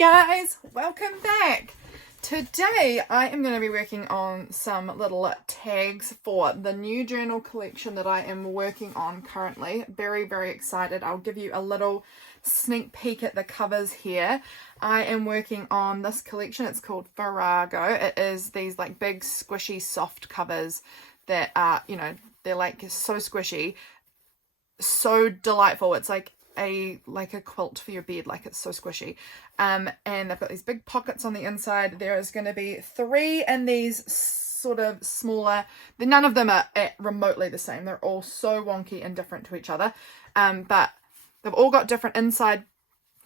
guys, welcome back. Today I am going to be working on some little tags for the new journal collection that I am working on currently. Very excited. I'll give you a little sneak peek at the covers here. I am working on this collection. It's called Farrago. It is these like big squishy soft covers that are, they're like so squishy, so delightful. It's like a quilt for your bed, like it's so squishy. And they've got these big pockets on the inside. There is going to be 3 in these sort of smaller, none of them are remotely the same. They're all so wonky and different to each other, but they've all got different inside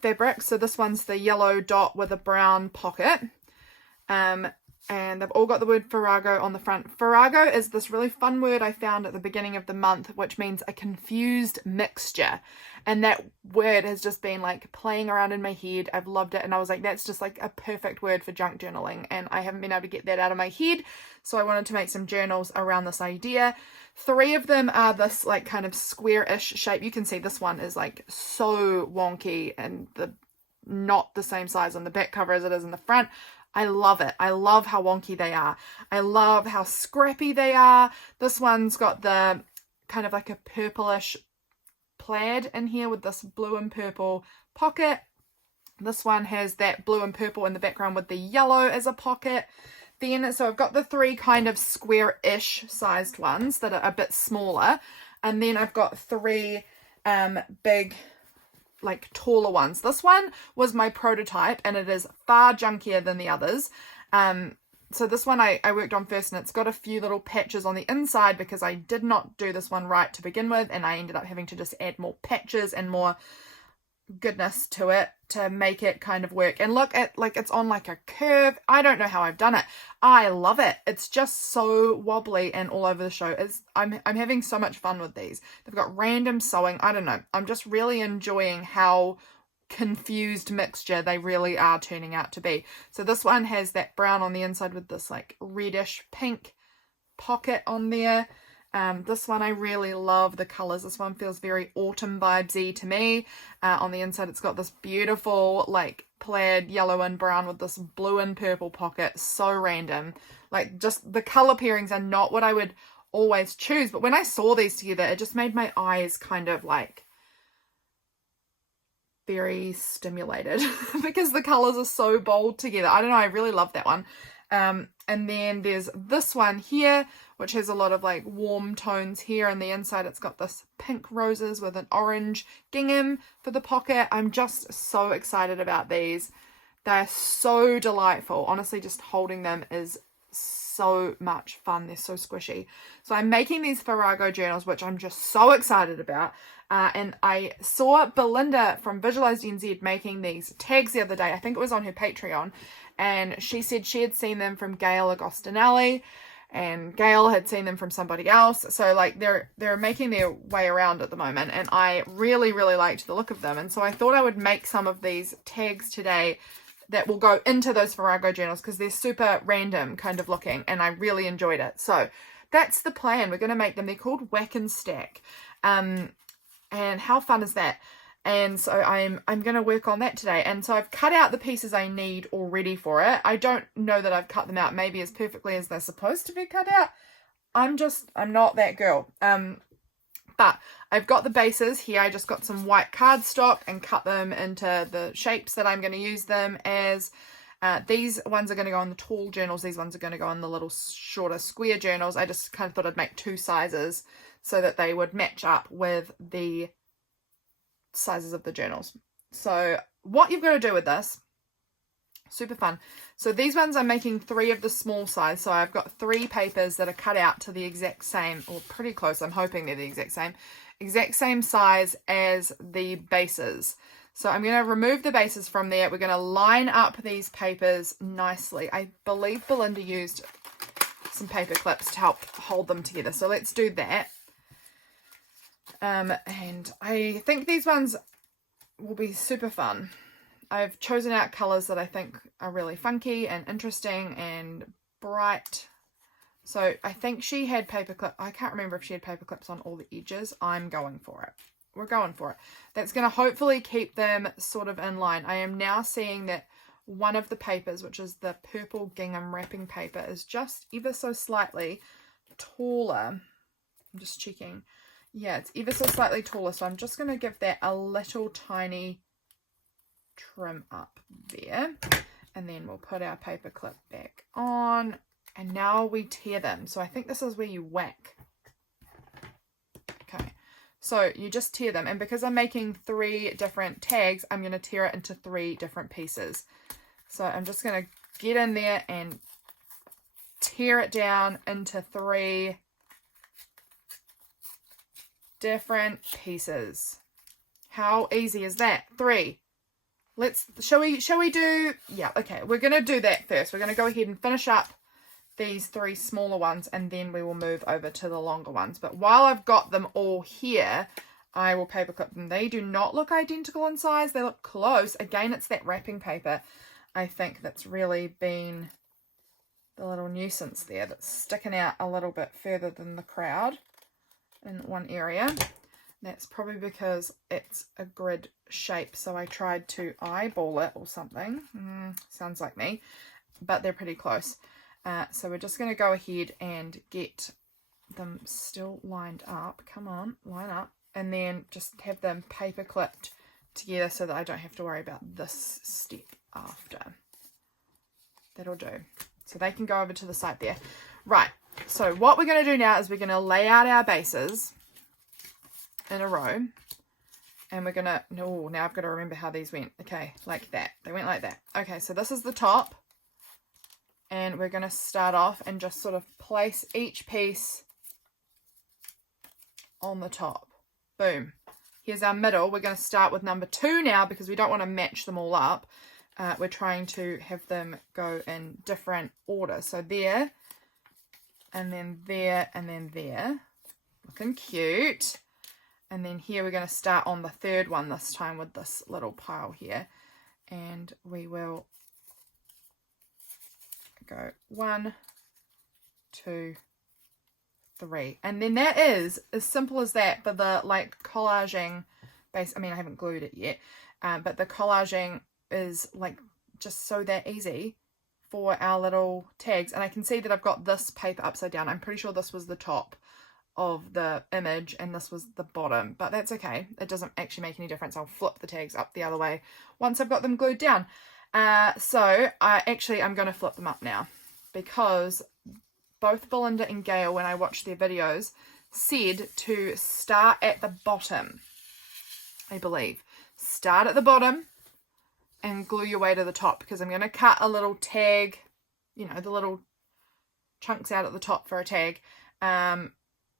fabrics. So this one's the yellow dot with a brown pocket, and they've all got the word Farrago on the front. Farrago is this really fun word I found at the beginning of the month, which means a confused mixture. And that word has just been like playing around in my head. I've loved it. And I was like, that's just like a perfect word for junk journaling. And I haven't been able to get that out of my head. So I wanted to make some journals around this idea. 3 of them are this like kind of square-ish shape. You can see this one is like so wonky and not the same size on the back cover as it is in the front. I love it. I love how wonky they are. I love how scrappy they are. This one's got the kind of like a purplish plaid in here with this blue and purple pocket. This one has that blue and purple in the background with the yellow as a pocket. Then, so I've got the 3 kind of square-ish sized ones that are a bit smaller. And then I've got 3 big, like taller ones. This one was my prototype and it is far junkier than the others. So this one I worked on first, and it's got a few little patches on the inside because I did not do this one right to begin with, and I ended up having to just add more patches and more goodness to it to make it kind of work. And look at, like, it's on like a curve. I don't know how I've done it. I love it. It's just so wobbly and all over the show. I'm having so much fun with these. They've got random sewing. I don't know. I'm just really enjoying how confused mixture they really are turning out to be. So this one has that brown on the inside with this like reddish pink pocket on there. This one I really love the colors. This one feels very autumn vibesy to me. On the inside it's got this beautiful like plaid yellow and brown with this blue and purple pocket. So random. Like, just the color pairings are not what I would always choose, but when I saw these together it just made my eyes kind of like very stimulated because the colors are so bold together. I don't know, I really love that one. And then there's this one here, which has a lot of like warm tones here. On the inside it's got this pink roses with an orange gingham for the pocket. I'm just so excited about these. They're so delightful. Honestly, just holding them is so much fun. They're so squishy. So I'm making these Farrago journals, which I'm just so excited about. And I saw Belinda from Visualize NZ making these tags the other day. I think it was on her Patreon. And she said she had seen them from Gail Agostinelli, and Gail had seen them from somebody else. So like they're making their way around at the moment, and I really liked the look of them. And so I thought I would make some of these tags today that will go into those Farrago journals because they're super random kind of looking, and I really enjoyed it. So that's the plan. We're going to make them. They're called Whack and Stack. And how fun is that? And so I'm going to work on that today. And so I've cut out the pieces I need already for it. I don't know that I've cut them out maybe as perfectly as they're supposed to be cut out. I'm not that girl. But I've got the bases here. I just got some white cardstock and cut them into the shapes that I'm going to use them as. These ones are going to go on the tall journals. These ones are going to go on the little shorter square journals. I just kind of thought I'd make 2 sizes so that they would match up with the sizes of the journals. So what you've got to do with this, super fun. So these ones I'm making 3 of the small size. So I've got 3 papers that are cut out to the exact same, or pretty close. I'm hoping they're the exact same size as the bases. So I'm going to remove the bases from there. We're going to line up these papers nicely. I believe Belinda used some paper clips to help hold them together. So let's do that. And I think these ones will be super fun. I've chosen out colours that I think are really funky and interesting and bright. So I think she had paper clip. I can't remember if she had paper clips on all the edges. I'm going for it. We're going for it. That's going to hopefully keep them sort of in line. I am now seeing that one of the papers, which is the purple gingham wrapping paper, is just ever so slightly taller. I'm just checking. Yeah, it's ever so slightly taller, so I'm just going to give that a little tiny trim up there, and then we'll put our paper clip back on, and now we tear them. So I think this is where you whack. Okay, so you just tear them, and because I'm making 3 different tags, I'm going to tear it into 3 different pieces. So I'm just going to get in there and tear it down into 3 different pieces. How easy is that? 3. Shall we do, yeah, okay, we're going to do that first. We're going to go ahead and finish up these 3 smaller ones, and then we will move over to the longer ones. But while I've got them all here, I will paper clip them. They do not look identical in size. They look close. Again, it's that wrapping paper, I think, that's really been the little nuisance there, that's sticking out a little bit further than the crowd in one area. That's probably because it's a grid shape, so I tried to eyeball it or something. Sounds like me, but they're pretty close. So we're just going to go ahead and get them still lined up. Come on, line up. And then just have them paper clipped together so that I don't have to worry about this step after. That'll do. So they can go over to the side there. Right, so what we're going to do now is we're going to lay out our bases in a row. And we're going to, no, now I've got to remember how these went. Okay, like that. They went like that. Okay, so this is the top. And we're going to start off and just sort of place each piece on the top. Boom. Here's our middle. We're going to start with number 2 now because we don't want to match them all up. We're trying to have them go in different order. So there, and then there, and then there. Looking cute. And then here we're going to start on the 3rd one this time with this little pile here. And we will go 1, 2, 3. And then that is as simple as that for the like collaging base. I mean, I haven't glued it yet, but the collaging is like just so that easy for our little tags. And I can see that I've got this paper upside down. I'm pretty sure this was the top of the image and this was the bottom, but that's okay. It doesn't actually make any difference. I'll flip the tags up the other way once I've got them glued down. So I'm going to flip them up now because both Belinda and Gail, when I watched their videos, said to start at the bottom, I believe. Start at the bottom and glue your way to the top, because I'm going to cut a little tag, you know, the little chunks out at the top for a tag. Am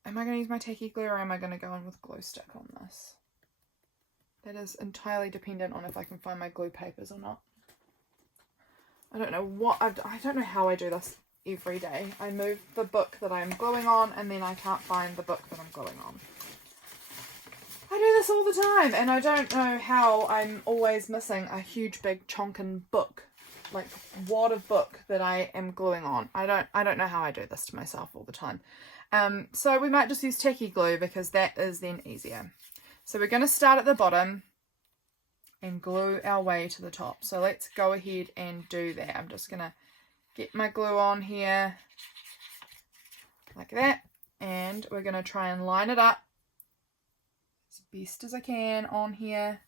I going to use my tacky glue or am I going to go in with glue stick on this? That is entirely dependent on if I can find my glue papers or not. I don't know what, I don't know how I do this every day. I move the book that I'm gluing on and then I can't find the book that I'm gluing on. I do this all the time and I don't know how I'm always missing a huge big chonkin book, like wad of book that I am gluing on. I don't know how I do this to myself all the time. So we might just use tacky glue because that is then easier. So we're going to start at the bottom and glue our way to the top. So let's go ahead and do that. I'm just going to get my glue on here like that, and we're going to try and line it up as best as I can on here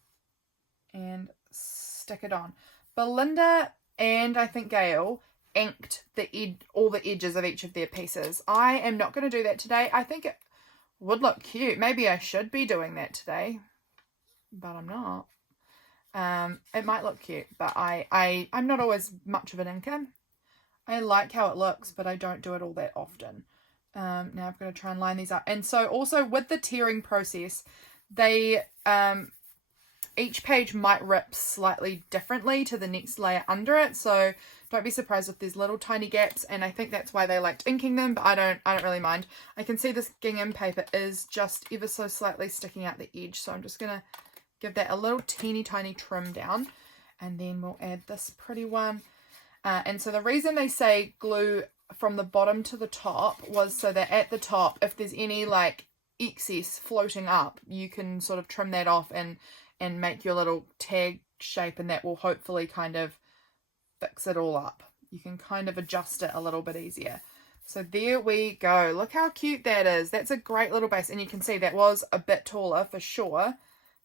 and stick it on. Belinda and I think Gail inked all the edges of each of their pieces. I am not going to do that today. I think it would look cute. Maybe I should be doing that today, but I'm not. It might look cute, but I'm not always much of an inker. I like how it looks, but I don't do it all that often. Now I've got to try and line these up. And so also with the tearing process, they each page might rip slightly differently to the next layer under it. So don't be surprised if there's little tiny gaps, and I think that's why they liked inking them, but I don't really mind. I can see this gingham paper is just ever so slightly sticking out the edge, so I'm just going to give that a little teeny tiny trim down, and then we'll add this pretty one. And so the reason they say glue from the bottom to the top was so that at the top, if there's any like excess floating up, you can sort of trim that off and make your little tag shape, and that will hopefully kind of fix it all up. You can kind of adjust it a little bit easier. So there we go. Look how cute that is. That's a great little base. And you can see that was a bit taller for sure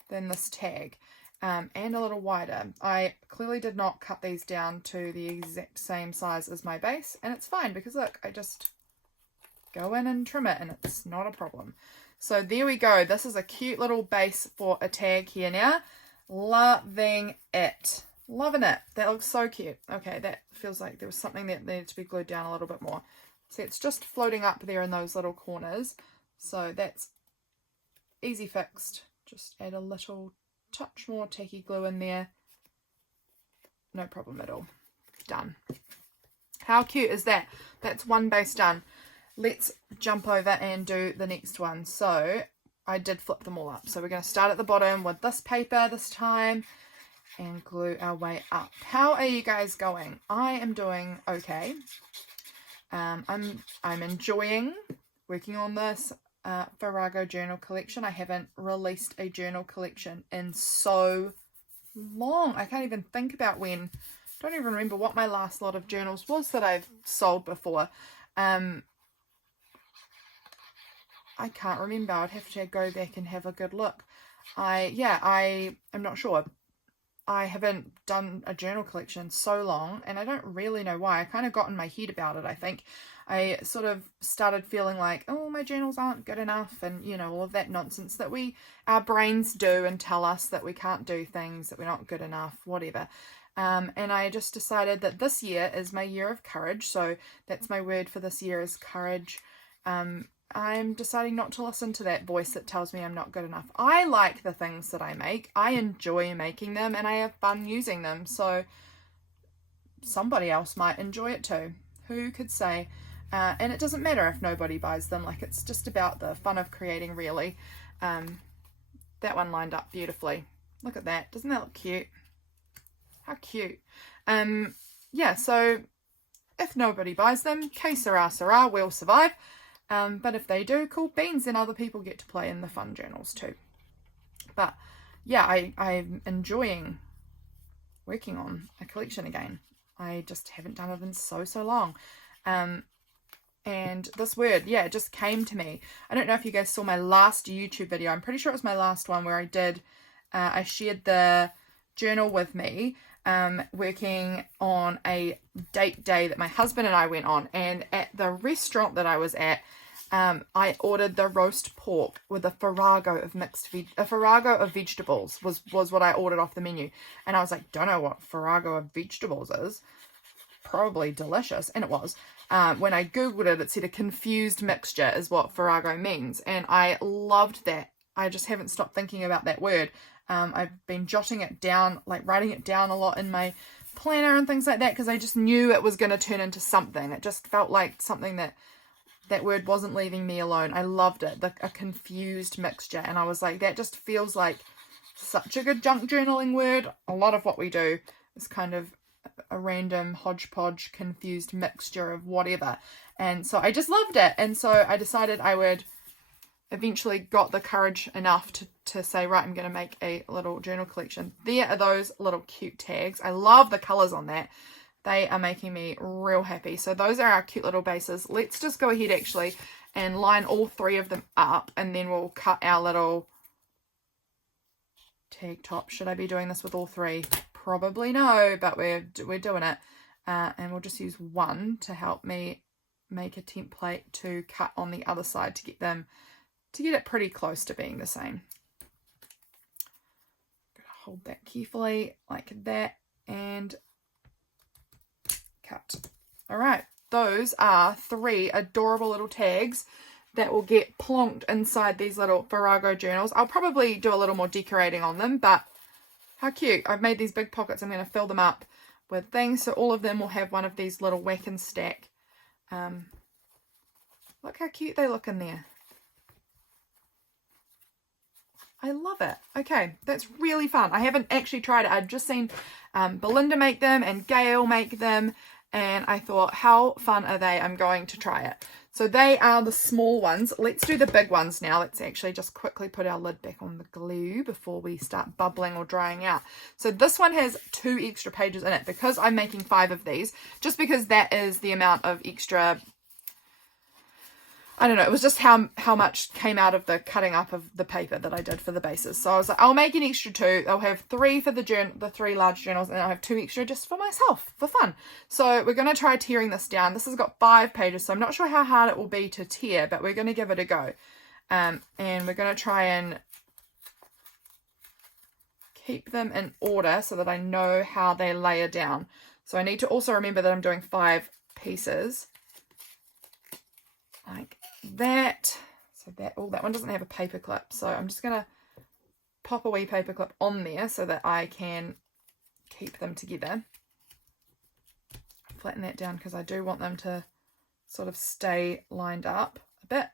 than this tag. And a little wider. I clearly did not cut these down to the exact same size as my base. And it's fine because look, I just go in and trim it and it's not a problem. So there we go. This is a cute little base for a tag here now. Loving it. Loving it. That looks so cute. Okay, that feels like there was something that needed to be glued down a little bit more. See, it's just floating up there in those little corners. So that's easy fixed. Just add a little touch more tacky glue in there. No problem at all. Done. How cute is that? That's one base done. Let's jump over and do the next one. So I did flip them all up. So we're going to start at the bottom with this paper this time and glue our way up. How are you guys going? I am doing okay. I'm enjoying working on this Farrago journal collection. I haven't released a journal collection in so long. I can't even think about when. Don't even remember what my last lot of journals was that I've sold before. I can't remember. I'd have to go back and have a good look. I'm not sure. I haven't done a journal collection so long, and I don't really know why. I kind of got in my head about it, I think. I sort of started feeling like, oh, my journals aren't good enough, and, you know, all of that nonsense that our brains do and tell us that we can't do things, that we're not good enough, whatever. And I just decided that this year is my year of courage, so that's my word for this year is courage. I'm deciding not to listen to that voice that tells me I'm not good enough. I like the things that I make. I enjoy making them and I have fun using them. So somebody else might enjoy it too. Who could say? And it doesn't matter if nobody buys them. Like, it's just about the fun of creating, really. That one lined up beautifully. Look at that. Doesn't that look cute? How cute. Yeah, so if nobody buys them, que sera, sera, we'll survive. But if they do, cool beans, then other people get to play in the fun journals too. But yeah, I'm enjoying working on a collection again. I just haven't done it in so long. And this word, yeah, it just came to me. I don't know if you guys saw my last YouTube video. I'm pretty sure it was my last one where I shared the journal with me, working on a date day that my husband and I went on. And at the restaurant that I was at, I ordered the roast pork with a farrago of vegetables was what I ordered off the menu. And I was like, don't know what farrago of vegetables is. Probably delicious. And it was. When I Googled it, it said a confused mixture is what farrago means. And I loved that. I just haven't stopped thinking about that word. I've been jotting it down, like writing it down a lot in my planner and things like that, because I just knew it was going to turn into something. It just felt like something that word wasn't leaving me alone. I loved it, a confused mixture. And I was like, that just feels like such a good junk journaling word. A lot of what we do is kind of a random hodgepodge confused mixture of whatever. And so I just loved it. And so I decided I would eventually got the courage enough to say, right, I'm going to make a little journal collection. There are those little cute tags. I love the colors on that. They are making me real happy. So those are our cute little bases. Let's just go ahead actually and line all three of them up, and then we'll cut our little tag top. Should I be doing this with all three? Probably no, but we're doing it. And we'll just use one to help me make a template to cut on the other side to get it pretty close to being the same. I'm gonna hold that carefully like that and cut. All right, those are three adorable little tags that will get plonked inside these little Farrago journals. I'll probably do a little more decorating on them, but how cute. I've made these big pockets. I'm going to fill them up with things, so all of them will have one of these little whack and stack. Look how cute they look in there. I love it. Okay, that's really fun. I haven't actually tried it. I've just seen Belinda make them and Gail make them, and I thought, how fun are they? I'm going to try it. So they are the small ones. Let's do the big ones now. Let's actually just quickly put our lid back on the glue before we start bubbling or drying out. So this one has 2 extra pages in it because I'm making 5 of these, just because that is the amount of extra, I don't know, it was just how much came out of the cutting up of the paper that I did for the bases. So I was like, I'll make an extra 2. I'll have 3 for the 3 large journals, and I'll have 2 extra just for myself, for fun. So we're going to try tearing this down. This has got 5 pages, so I'm not sure how hard it will be to tear, but we're going to give it a go. And we're going to try and keep them in order so that I know how they layer down. So I need to also remember that I'm doing 5 pieces. Like that. So that, oh, that one doesn't have a paper clip, so I'm just gonna pop a wee paper clip on there so that I can keep them together. Flatten that down because I do want them to sort of stay lined up a bit.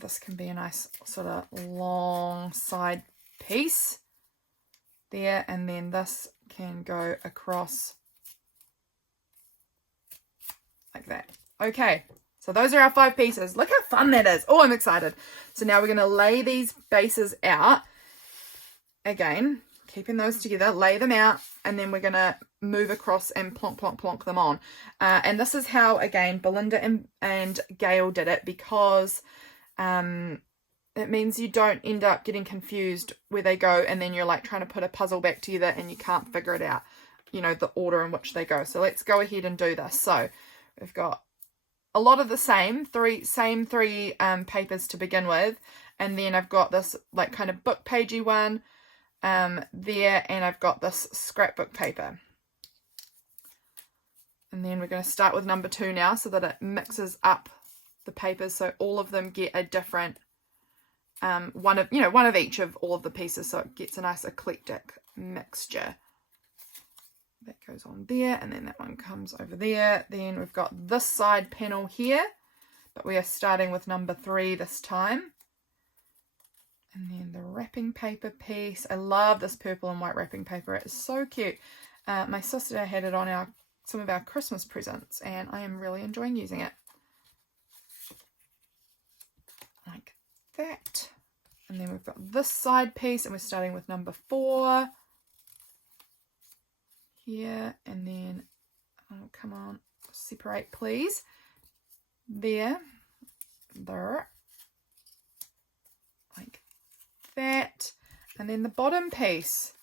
This can be a nice sort of long side piece there, and then this can go across like that. Okay, so those are our 5 pieces. Look how fun that is. Oh, I'm excited. So now we're going to lay these bases out again, keeping those together, lay them out, and then we're going to move across and plonk, plonk, plonk them on. And this is how, again, Belinda and Gail did it, because it means you don't end up getting confused where they go, and then you're like trying to put a puzzle back together and you can't figure it out, you know, the order in which they go. So let's go ahead and do this. So we've got a lot of the same three papers to begin with, and then I've got this like kind of book pagey one there, and I've got this scrapbook paper. And then we're going to start with number 2 now, so that it mixes up the papers, so all of them get a different one of each of all of the pieces, so it gets a nice eclectic mixture. That goes on there, and then that one comes over there. Then we've got this side panel here, but we are starting with number 3 this time. And then the wrapping paper piece. I love this purple and white wrapping paper. It is so cute. My sister had it on some of our Christmas presents, and I am really enjoying using it. Like that. And then we've got this side piece, and we're starting with number 4. Here, and then, oh, come on, separate please. There, like that. And then the bottom piece.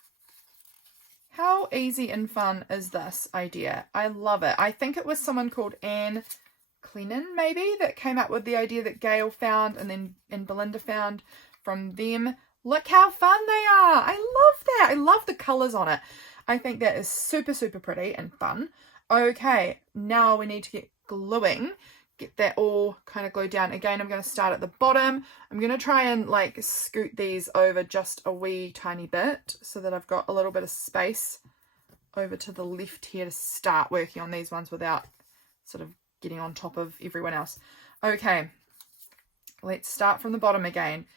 How easy and fun is this idea? I love it. I think it was someone called Anne Clennan, maybe, that came up with the idea that Gail found and Belinda found from them. Look how fun they are. I love that. I love the colours on it. I think that is super, super pretty and fun. Okay, now we need to get gluing. Get that all kind of glued down. Again, I'm going to start at the bottom. I'm going to try and like scoot these over just a wee tiny bit so that I've got a little bit of space over to the left here to start working on these ones without sort of getting on top of everyone else. Okay, let's start from the bottom again.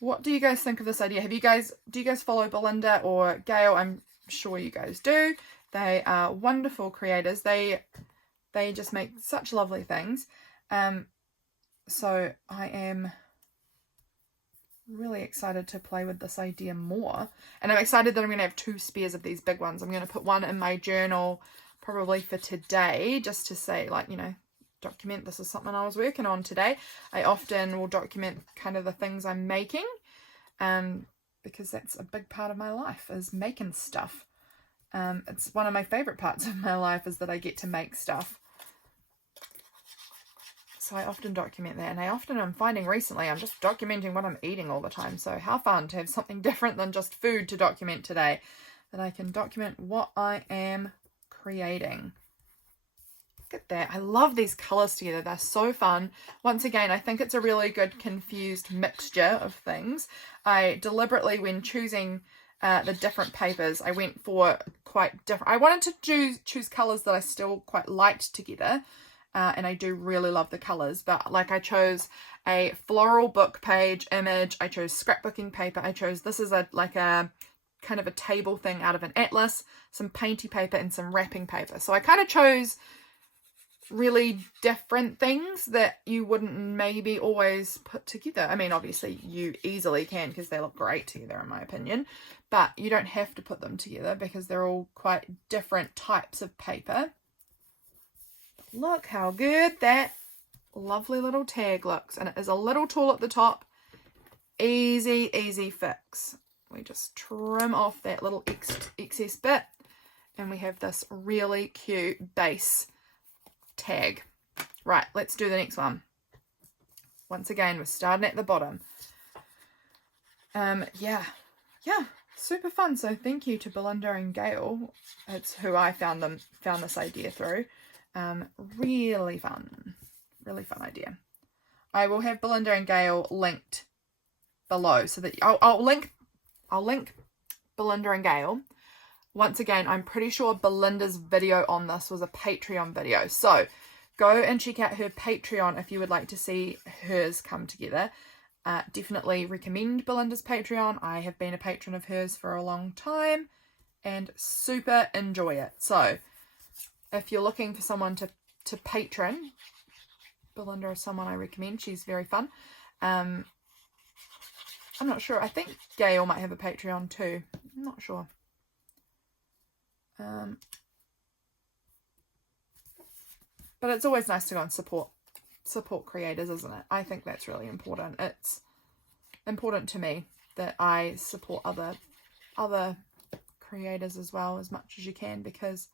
What do you guys think of this idea? Do you guys follow Belinda or Gail? I'm sure you guys do. They are wonderful creators. They just make such lovely things. So I am really excited to play with this idea more, and I'm excited that I'm going to have 2 spares of these big ones. I'm going to put one in my journal probably for today, just to say, like, you know, document this is something I was working on today. I often will document kind of the things I'm making, because that's a big part of my life, is making stuff. It's one of my favorite parts of my life, is that I get to make stuff. So I often document that, and I'm finding recently I'm just documenting what I'm eating all the time. So how fun to have something different than just food to document today, that I can document what I am creating. Look at that. I love these colours together. They're so fun. Once again, I think it's a really good confused mixture of things. I deliberately, when choosing the different papers, I went for quite different. I wanted to choose colours that I still quite liked together. And I do really love the colours, but like I chose a floral book page image, I chose scrapbooking paper, I chose, this is a kind of a table thing out of an atlas, some painty paper and some wrapping paper. So I kind of chose really different things that you wouldn't maybe always put together. I mean, obviously you easily can because they look great together in my opinion, but you don't have to put them together because they're all quite different types of paper. Look how good that lovely little tag looks, and it is a little tall at the top. Easy fix. We just trim off that little excess bit, and we have this really cute base tag. Right, let's do the next one. Once again, we're starting at the bottom. Yeah, super fun. So thank you to Belinda and Gail. It's who I found this idea through. Really fun idea. I will have Belinda and Gail linked below so that I'll link Belinda and Gail. Once again, I'm pretty sure Belinda's video on this was a Patreon video. So go and check out her Patreon if you would like to see hers come together. Definitely recommend Belinda's Patreon. I have been a patron of hers for a long time and super enjoy it. So if you're looking for someone to patron, Belinda is someone I recommend. She's very fun. I'm not sure. I think Gail might have a Patreon too. I'm not sure. But it's always nice to go and support creators, isn't it? I think that's really important. It's important to me that I support other creators as well as much as you can, because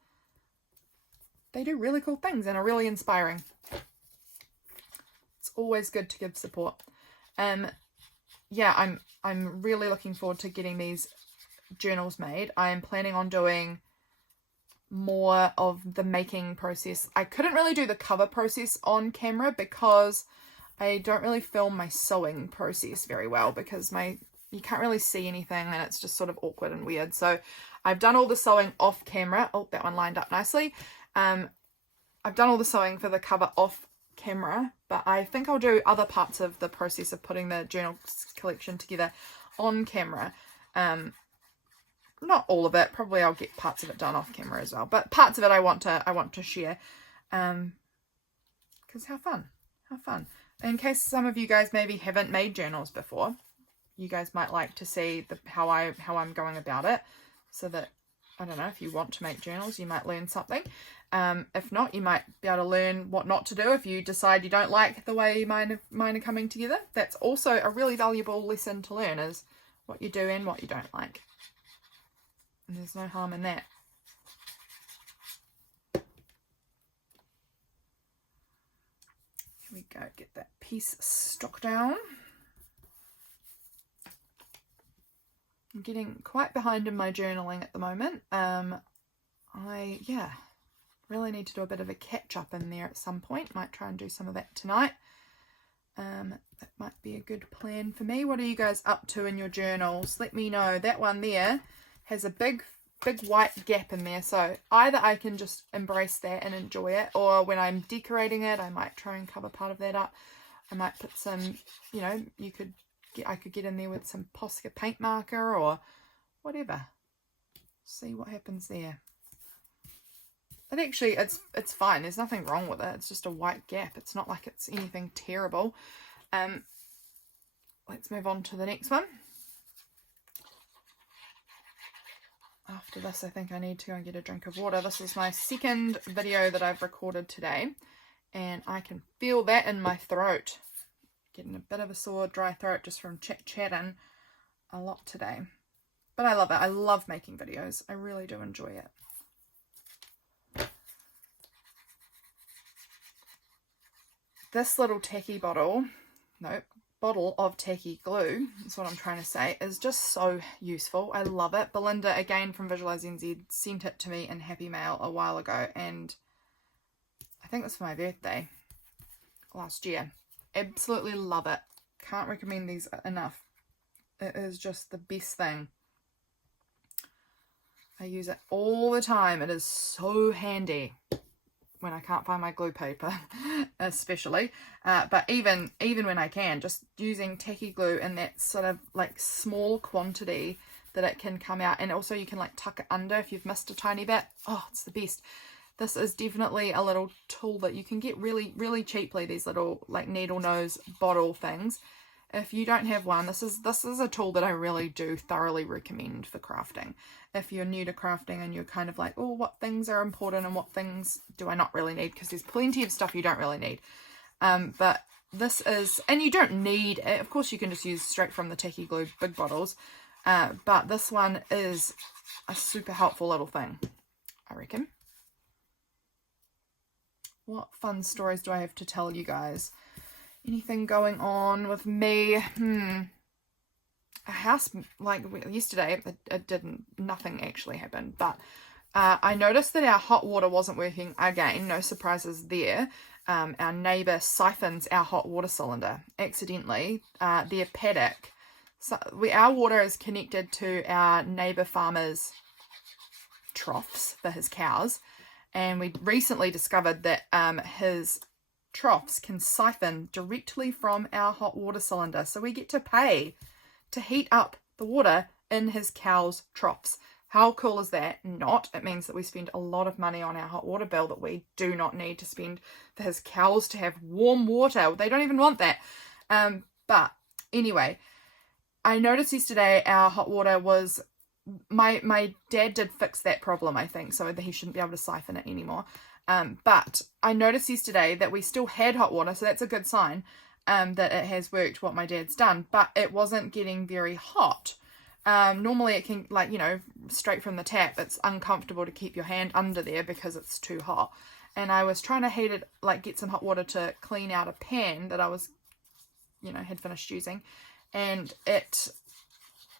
they do really cool things and are really inspiring. It's always good to give support. Yeah, I'm really looking forward to getting these journals made. I am planning on doing more of the making process. I couldn't really do the cover process on camera because I don't really film my sewing process very well, because you can't really see anything and it's just sort of awkward and weird. So I've done all the sewing off camera. Oh, that one lined up nicely. I've done all the sewing for the cover off camera, but I think I'll do other parts of the process of putting the journal collection together on camera. Not all of it, probably I'll get parts of it done off camera as well, but parts of it I want to share, because how fun. In case some of you guys maybe haven't made journals before, you guys might like to see how I'm going about it, so that, I don't know, if you want to make journals, you might learn something. If not, you might be able to learn what not to do if you decide you don't like the way mine are coming together. That's also a really valuable lesson to learn, is what you do and what you don't like. And there's no harm in that. Here we go, get that piece stuck down. I'm getting quite behind in my journaling at the moment. I really need to do a bit of a catch up in there at some point. Might try and do some of that tonight. That might be a good plan for me. What are you guys up to in your journals? Let me know. That one there has a big white gap in there, so either I can just embrace that and enjoy it, or when I'm decorating it I might try and cover part of that up. I might put some, I could get in there with some Posca paint marker or whatever. See what happens there. But actually it's fine, there's nothing wrong with it. It's just a white gap. It's not like it's anything terrible. Let's move on to the next one. After this, I think I need to go and get a drink of water. This is my second video that I've recorded today, and I can feel that in my throat. Getting a bit of a sore, dry throat just from chatting a lot today. But I love it. I love making videos. I really do enjoy it. This little tacky bottle of tacky glue, is what I'm trying to say, is just so useful. I love it. Belinda, again from Visualizing Z, sent it to me in Happy Mail a while ago, and I think it was for my birthday last year. Absolutely love it. Can't recommend these enough. It is just the best thing. I use it all the time. It is so handy when I can't find my glue paper, especially, but even when I can, just using tacky glue in that sort of like small quantity that it can come out, and also you can like tuck it under if you've missed a tiny bit. Oh, it's the best. This is definitely a little tool that you can get really, really cheaply, these little like needle nose bottle things. If you don't have one, this is a tool that I really do thoroughly recommend for crafting. If you're new to crafting and you're kind of like, oh, what things are important and what things do I not really need? Because there's plenty of stuff you don't really need. But this is, and you don't need it. Of course, you can just use straight from the Tacky Glue big bottles. But this one is a super helpful little thing, I reckon. What fun stories do I have to tell you guys? Anything going on with me? A house, like yesterday, it didn't, nothing actually happened, but I noticed that our hot water wasn't working again. No surprises there. Our neighbour siphons our hot water cylinder accidentally. Their paddock. So our water is connected to our neighbour farmer's troughs for his cows. And we recently discovered that his troughs can siphon directly from our hot water cylinder. So we get to pay to heat up the water in his cows' troughs. How cool is that? Not. It means that we spend a lot of money on our hot water bill that we do not need to spend for his cows to have warm water. They don't even want that. But anyway, I noticed yesterday our hot water was, my dad did fix that problem, I think, so that he shouldn't be able to siphon it anymore. But I noticed yesterday that we still had hot water, so that's a good sign that it has worked what my dad's done, but it wasn't getting very hot. Normally it can, like, you know, straight from the tap, it's uncomfortable to keep your hand under there because it's too hot. And I was trying to heat it, like get some hot water to clean out a pan that I was, you know, had finished using, and it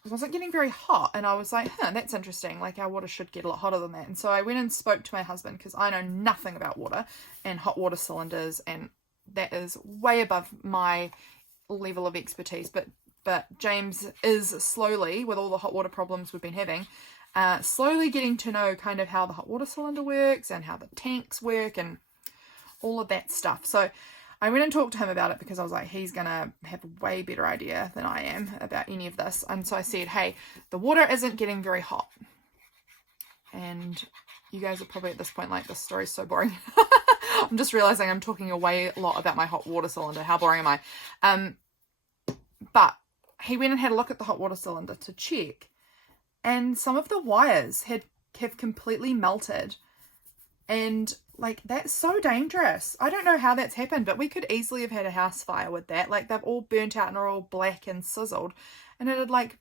wasn't getting very hot. And I was like, that's interesting, like our water should get a lot hotter than that. And so I went and spoke to my husband, because I know nothing about water and hot water cylinders, and that is way above my level of expertise. But James is slowly, with all the hot water problems we've been having, slowly getting to know kind of how the hot water cylinder works and how the tanks work and all of that stuff. So I went and talked to him about it, because I was like, he's going to have a way better idea than I am about any of this. And so I said, hey, the water isn't getting very hot. And you guys are probably at this point like, this story's so boring. I'm just realizing I'm talking a lot about my hot water cylinder. How boring am I? But he went and had a look at the hot water cylinder to check, and some of the wires have completely melted. And like, that's so dangerous. I don't know how that's happened, but we could easily have had a house fire with that. Like, they've all burnt out and are all black and sizzled, and it had like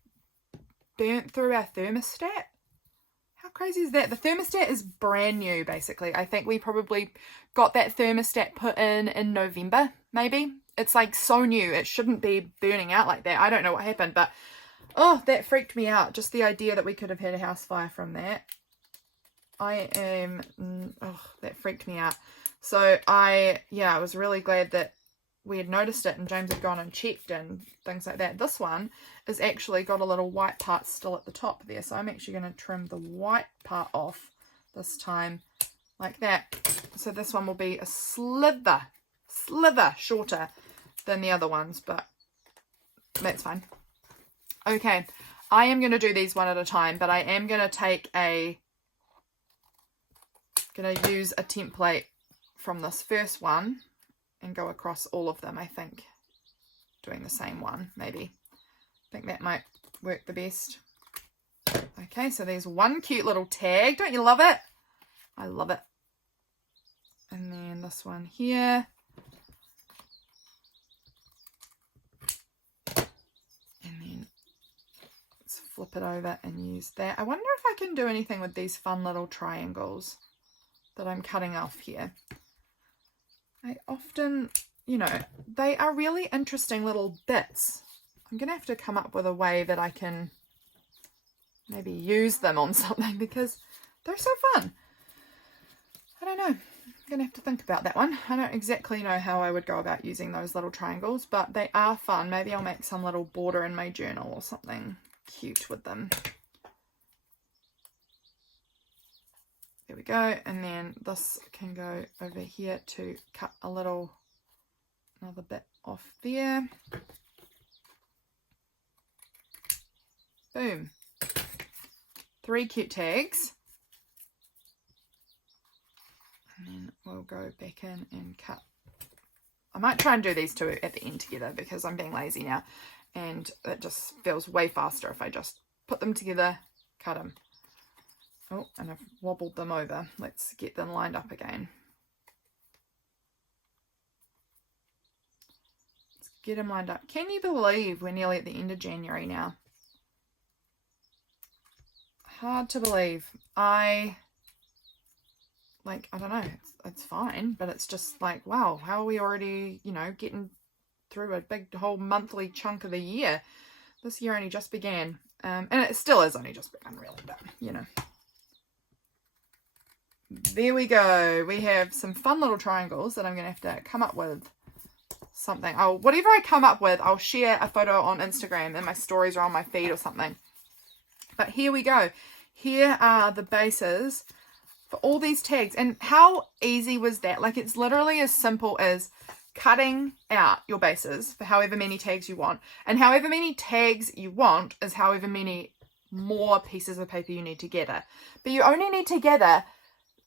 burnt through our thermostat. How crazy is that? The thermostat is brand new, basically. I think we probably got that thermostat put in November, maybe. It's like so new. It shouldn't be burning out like that. I don't know what happened, but oh, that freaked me out. Just the idea that we could have had a house fire from that. That freaked me out. So I was really glad that we had noticed it and James had gone and checked and things like that. This one has actually got a little white part still at the top there. So I'm actually going to trim the white part off this time like that. So this one will be a slither shorter than the other ones, but that's fine. Okay, I am going to do these one at a time, but I am going to use a template from this first one and go across all of them, I think. Doing the same one, maybe. I think that might work the best. Okay, so there's one cute little tag. Don't you love it? I love it. And then this one here. And then let's flip it over and use that. I wonder if I can do anything with these fun little triangles that I'm cutting off here. I often, you know, they are really interesting little bits. I'm going to have to come up with a way that I can maybe use them on something, because they're so fun. I don't know. I'm going to have to think about that one. I don't exactly know how I would go about using those little triangles, but they are fun. Maybe I'll make some little border in my journal or something cute with them. There we go. And then this can go over here to cut another bit off there. Boom. 3 cute tags. And then we'll go back in and cut. I might try and do these two at the end together because I'm being lazy now. And it just feels way faster if I just put them together, cut them. Oh, and I've wobbled them over. Let's get them lined up again. Let's get them lined up. Can you believe we're nearly at the end of January now? Hard to believe. I don't know, it's fine, but it's just like, wow, how are we already, you know, getting through a big whole monthly chunk of the year? This year only just began, and it still is only just begun, really, but, you know. There we go. We have some fun little triangles that I'm going to have to come up with something. Oh, whatever I come up with, I'll share a photo on Instagram and my stories or on my feed or something. But here we go. Here are the bases for all these tags. And how easy was that? Like, it's literally as simple as cutting out your bases for however many tags you want. And however many tags you want is however many more pieces of paper you need to gather. But you only need to gather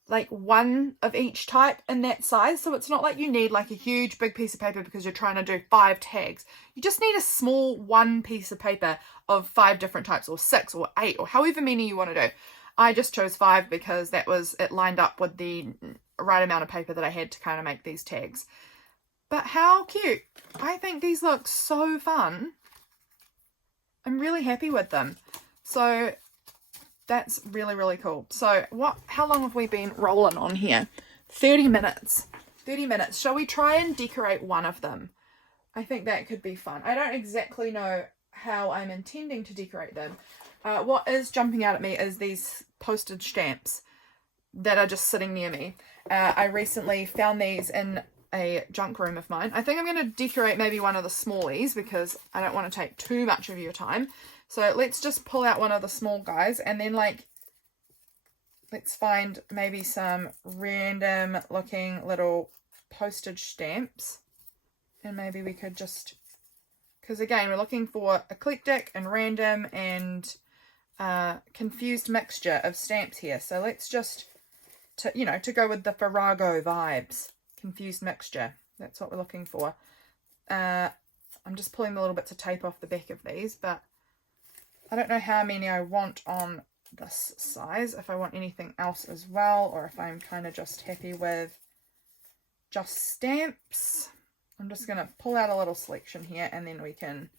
like one of each type in that size. So it's not like you need like a huge big piece of paper because you're trying to do 5 tags. You just need a small one piece of paper of 5 different types, or 6 or 8 or however many you want to do. I just chose 5 because it lined up with the right amount of paper that I had to kind of make these tags. But how cute. I think these look so fun. I'm really happy with them. So that's really, really cool. So how long have we been rolling on here? 30 minutes. 30 minutes. Shall we try and decorate one of them? I think that could be fun. I don't exactly know how I'm intending to decorate them. What is jumping out at me is these postage stamps that are just sitting near me. I recently found these in a junk room of mine. I think I'm going to decorate maybe one of the smallies because I don't want to take too much of your time. So let's just pull out one of the small guys and then let's find maybe some random looking little postage stamps. And maybe we could just, because again, we're looking for eclectic and random and confused mixture of stamps here. So let's just, to go with the Farrago vibes, confused mixture. That's what we're looking for. I'm just pulling the little bits of tape off the back of these, but I don't know how many I want on this size, if I want anything else as well, or if I'm kind of just happy with just stamps. I'm just going to pull out a little selection here and then we can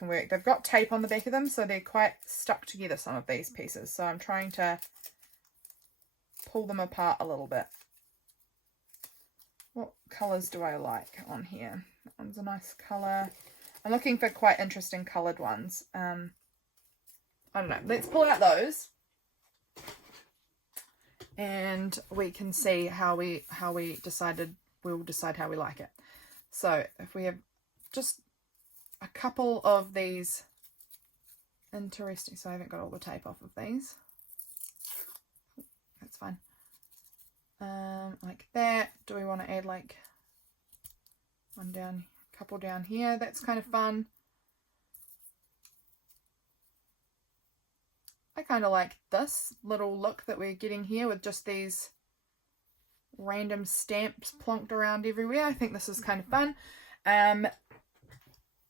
work. They've got tape on the back of them, so they're quite stuck together, some of these pieces. So I'm trying to pull them apart a little bit. What colours do I like on here? That one's a nice colour. I'm looking for quite interesting coloured ones. I don't know. Let's pull out those. And we can see how we decided, we'll decide how we like it. So if we have just a couple of these interesting, so I haven't got all the tape off of these. That's fine. Like that. Do we want to add like one down, couple down here? That's kind of fun. I kind of like this little look that we're getting here with just these random stamps plonked around everywhere. I think this is kind of fun.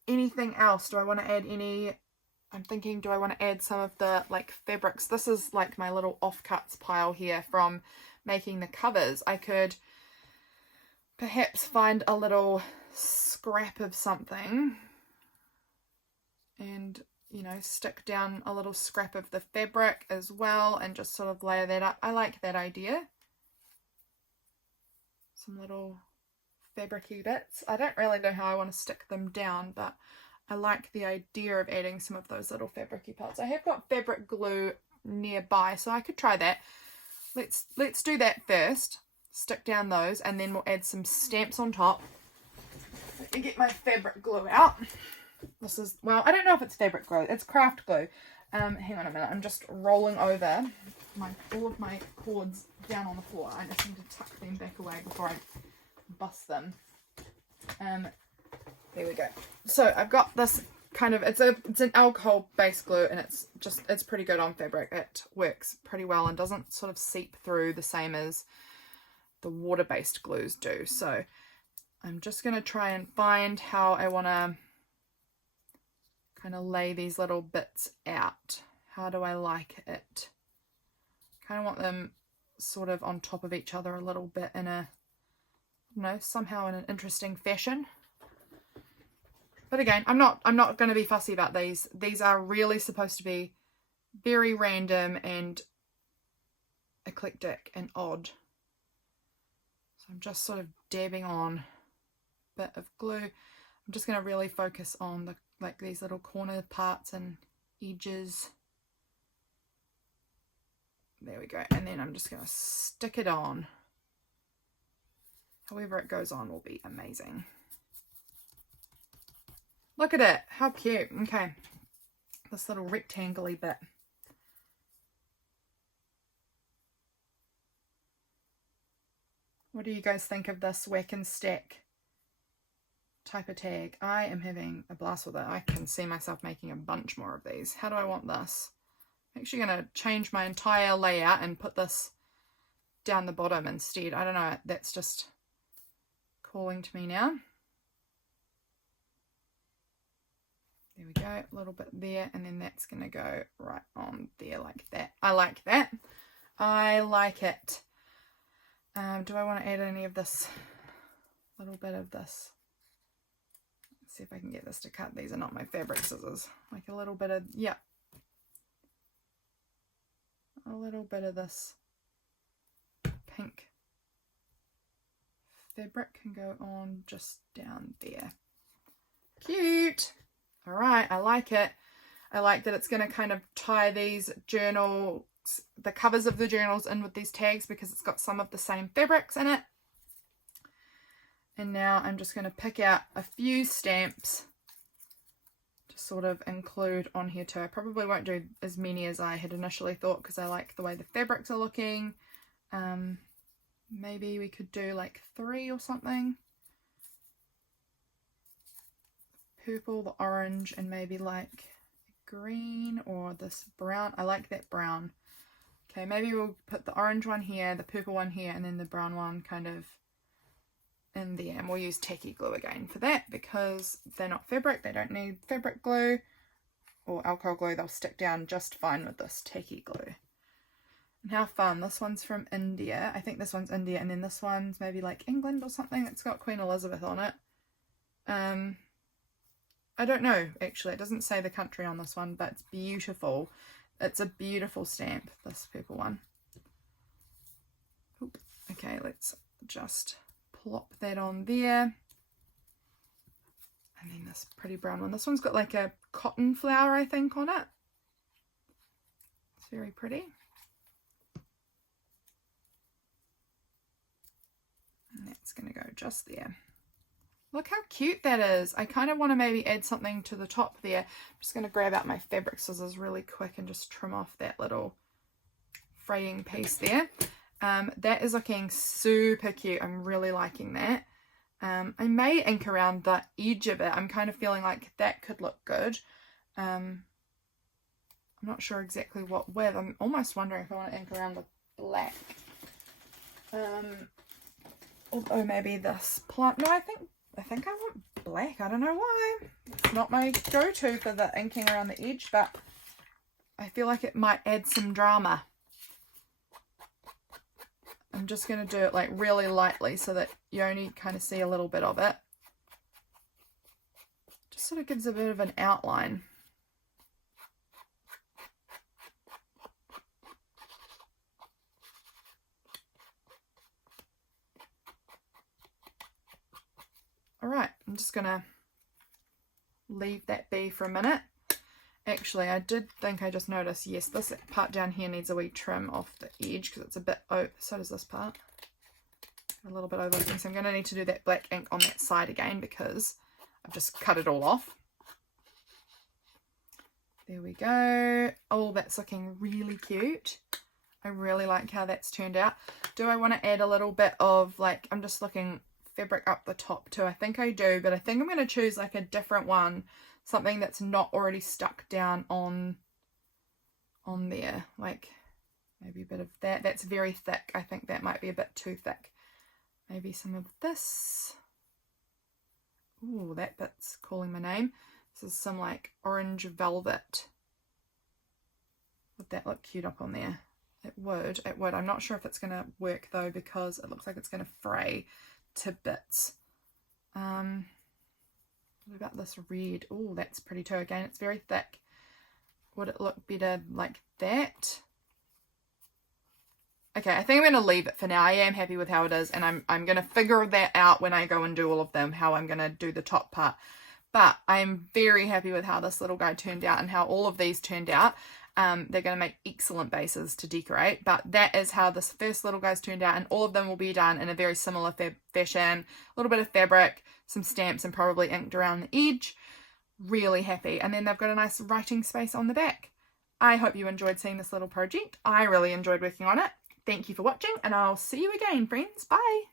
Anything else? Do I want to add any? I'm thinking, do I want to add some of the like fabrics? This is like my little offcuts pile here from making the covers. I could perhaps find a little scrap of something and, you know, stick down a little scrap of the fabric as well and just sort of layer that up. I like that idea. Some little fabricy bits. I don't really know how I want to stick them down, but I like the idea of adding some of those little fabricy parts. I have got fabric glue nearby, so I could try that. Let's do that first. Stick down those, and then we'll add some stamps on top. Let me get my fabric glue out. This is, well, I don't know if it's fabric glue. It's craft glue. Hang on a minute. I'm just rolling over all of my cords down on the floor. I just need to tuck them back away before I bust them. There we go. So I've got this kind of, it's an alcohol based glue, and it's pretty good on fabric. It works pretty well and doesn't sort of seep through the same as the water-based glues do. So I'm just going to try and find how I want to kind of lay these little bits out. How do I like it? Kind of want them sort of on top of each other a little bit in a, you know, somehow in an interesting fashion. But again, I'm not going to be fussy about these. These are really supposed to be very random and eclectic and odd. So I'm just sort of dabbing on a bit of glue. I'm just going to really focus on the like these little corner parts and edges. There we go. And then I'm just going to stick it on. However it goes on will be amazing. Look at it. How cute. Okay. This little rectangle-y bit. What do you guys think of this whack and stack type of tag? I am having a blast with it. I can see myself making a bunch more of these. How do I want this? I'm actually going to change my entire layout and put this down the bottom instead. I don't know. That's just calling to me now. There we go. A little bit there. And then that's going to go right on there like that. I like that. I like it. Do I want to add any of this? A little bit of this. Let's see if I can get this to cut. These are not my fabric scissors. Like a little bit of, yeah. A little bit of this pink fabric can go on just down there. Cute. All right, I like it. I like that it's going to kind of tie these journals, the covers of the journals in with these tags because it's got some of the same fabrics in it. And now I'm just going to pick out a few stamps to sort of include on here too. I probably won't do as many as I had initially thought because I like the way the fabrics are looking. Maybe we could do like 3 or something. Purple, the orange, and maybe like green or this brown. I like that brown. Okay, maybe we'll put the orange one here, the purple one here, and then the brown one kind of in there. And we'll use tacky glue again for that because they're not fabric. They don't need fabric glue or alcohol glue. They'll stick down just fine with this tacky glue. And how fun. This one's from India. I think this one's India, and then this one's maybe like England or something. It's got Queen Elizabeth on it. I don't know, actually. It doesn't say the country on this one, but it's beautiful. It's a beautiful stamp, this purple one. Oop. Okay, let's just plop that on there. And then this pretty brown one. This one's got like a cotton flower, I think, on it. It's very pretty. And that's going to go just there. Look how cute that is. I kind of want to maybe add something to the top there. I'm just going to grab out my fabric scissors really quick and just trim off that little fraying piece there. That is looking super cute. I'm really liking that. I may ink around the edge of it. I'm kind of feeling like that could look good. I'm not sure exactly what with. I'm almost wondering if I want to ink around the black. Although maybe this plant. No, I think I want black. I don't know why. It's not my go-to for the inking around the edge, but I feel like it might add some drama. I'm just going to do it like really lightly so that you only kind of see a little bit of it. Just sort of gives a bit of an outline. Alright, I'm just going to leave that be for a minute. Actually, I did think I just noticed, yes, this part down here needs a wee trim off the edge because it's a bit, so does this part. A little bit overlooking, so I'm going to need to do that black ink on that side again because I've just cut it all off. There we go. Oh, that's looking really cute. I really like how that's turned out. Do I want to add a little bit of, like, I'm just looking fabric up the top too. I think I do, but I think I'm going to choose like a different one, something that's not already stuck down on there, like maybe a bit of that. That's very thick. I think that might be a bit too thick. maybe some of this. Ooh, that bit's calling my name. This is some like orange velvet. Would that look cute up on there? It would. I'm not sure if it's going to work though, because it looks like it's going to fray to bits. What about this red? Oh, that's pretty too. Again, it's very thick. Would it look better like that? Okay, I think I'm going to leave it for now. I am happy with how it is, and I'm going to figure that out when I go and do all of them, how I'm going to do the top part. But I'm very happy with how this little guy turned out and how all of these turned out. They're going to make excellent bases to decorate, but that is how this first little guy's turned out, and all of them will be done in a very similar fashion. A little bit of fabric, some stamps, and probably inked around the edge. Really happy. And then they've got a nice writing space on the back. I hope you enjoyed seeing this little project. I really enjoyed working on it. Thank you for watching, and I'll see you again, friends. Bye!